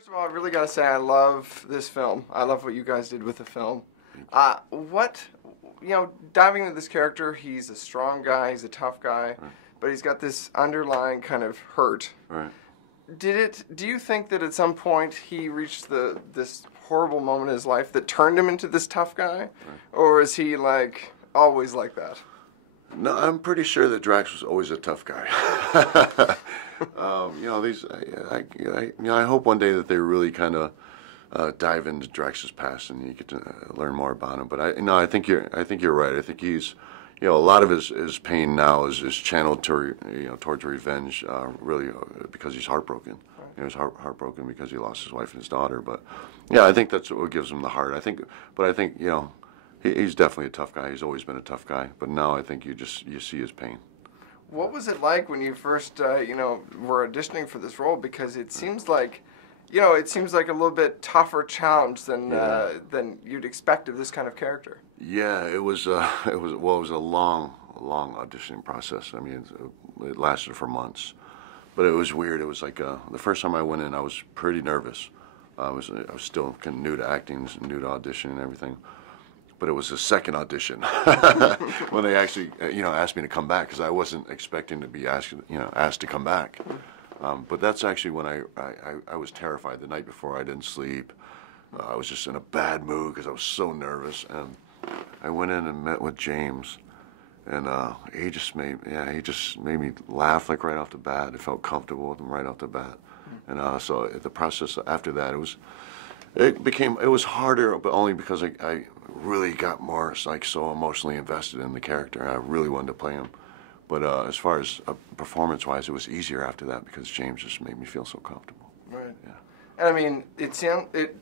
First of all, I really got to say I love this film. I love what you guys did with the film. Diving into this character, he's a strong guy, he's a tough guy, Right. but he's got this underlying kind of hurt. Right. Do you think that at some point he reached this horrible moment in his life that turned him into this tough guy? Right. Or is he like always like that? No, I'm pretty sure that Drax was always a tough guy. I hope one day that they really kind of dive into Drax's past and you get to learn more about him. But I think you're right. I think he's, a lot of his pain now is channeled towards revenge, really, because he's heartbroken. Right. He's heartbroken because he lost his wife and his daughter. But yeah, I think that's what gives him the heart. I think he's definitely a tough guy. He's always been a tough guy. But now I think you see his pain. What was it like when you first, were auditioning for this role? Because it seems like, a little bit tougher challenge than you'd expect of this kind of character. Yeah, it was a long auditioning process. I mean, it lasted for months, but it was weird. It was like the first time I went in, I was pretty nervous. I was still kind of new to acting, new to auditioning and everything. But it was the second audition when they actually, asked me to come back, because I wasn't expecting to be asked to come back. But that's actually when I was terrified. The night before, I didn't sleep. I was just in a bad mood because I was so nervous. And I went in and met with James, and he just made me laugh like right off the bat. I felt comfortable with him right off the bat. And so the process after that, it was harder, but only because I really got more so emotionally invested in the character. I really wanted to play him. But as far as performance-wise, it was easier after that because James just made me feel so comfortable. Right. Yeah. And I mean,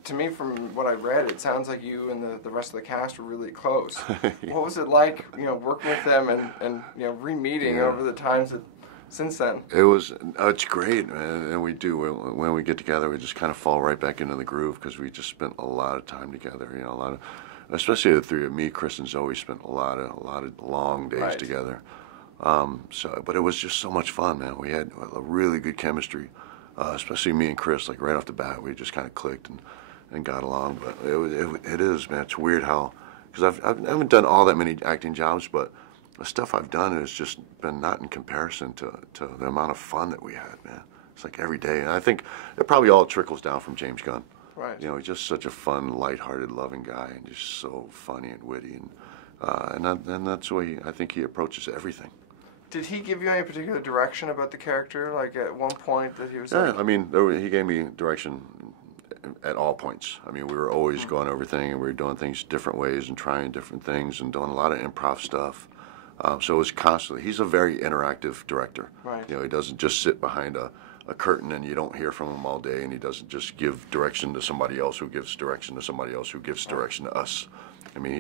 to me, from what I read, it sounds like you and the rest of the cast were really close. Yeah. What was it like, working with them and re-meeting over the times since then? It's great, man. And when we get together, we just kind of fall right back into the groove because we just spent a lot of time together. Especially the three of me, Chris and Zoe spent a lot of long days together. But it was just so much fun, man. We had a really good chemistry, especially me and Chris. Like right off the bat, we just kind of clicked and got along. But it is, man. It's weird how, because I haven't done all that many acting jobs, but the stuff I've done has just been not in comparison to the amount of fun that we had, man. It's like every day, and I think it probably all trickles down from James Gunn. Right. He's just such a fun, lighthearted, loving guy, and just so funny and witty, and that's the way I think he approaches everything. Did he give you any particular direction about the character? Like at one point that he was like... Yeah, I mean, he gave me direction at all points. I mean, we were always going over things, and we were doing things different ways and trying different things and doing a lot of improv stuff. So it was constantly, he's a very interactive director. Right. He doesn't just sit behind a curtain and you don't hear from him all day, and he doesn't just give direction to somebody else who gives direction to somebody else who gives direction to us. I mean,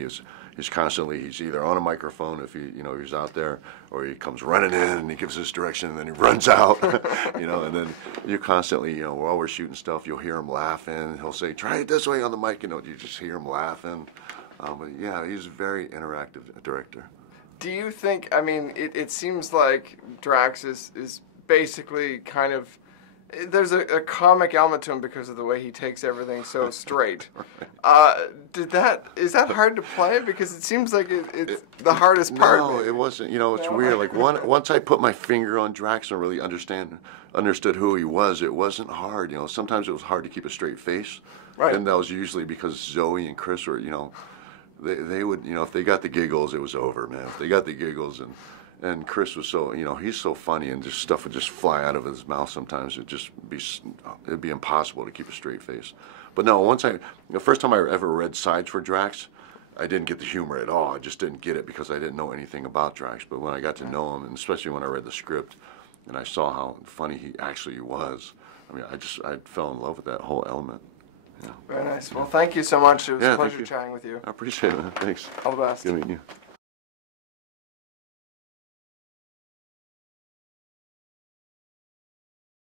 he's constantly, he's either on a microphone if he's out there, or he comes running in and he gives us direction and then he runs out, and then you constantly, while we're shooting stuff, you'll hear him laughing. He'll say, "Try it this way" on the mic, you just hear him laughing. But yeah, he's a very interactive director. Do you think, I mean, it seems like Drax is basically kind of, there's a comic element to him because of the way he takes everything so straight. Is that hard to play? Because it seems like it's the hardest part. No, it wasn't. It's weird. Like once I put my finger on Drax and really understood who he was, it wasn't hard. Sometimes it was hard to keep a straight face. Right. And that was usually because Zoe and Chris were, they would, if they got the giggles, it was over, man. If they got the giggles, and Chris was so, he's so funny, and just stuff would just fly out of his mouth sometimes. It'd be impossible to keep a straight face. But no, the first time I ever read sides for Drax, I didn't get the humor at all. I just didn't get it because I didn't know anything about Drax. But when I got to know him, and especially when I read the script, and I saw how funny he actually was, I mean, I fell in love with that whole element. Yeah. Very nice. Well, thank you so much. It was a pleasure chatting with you. I appreciate it, man. Thanks. All the best. Good meeting you.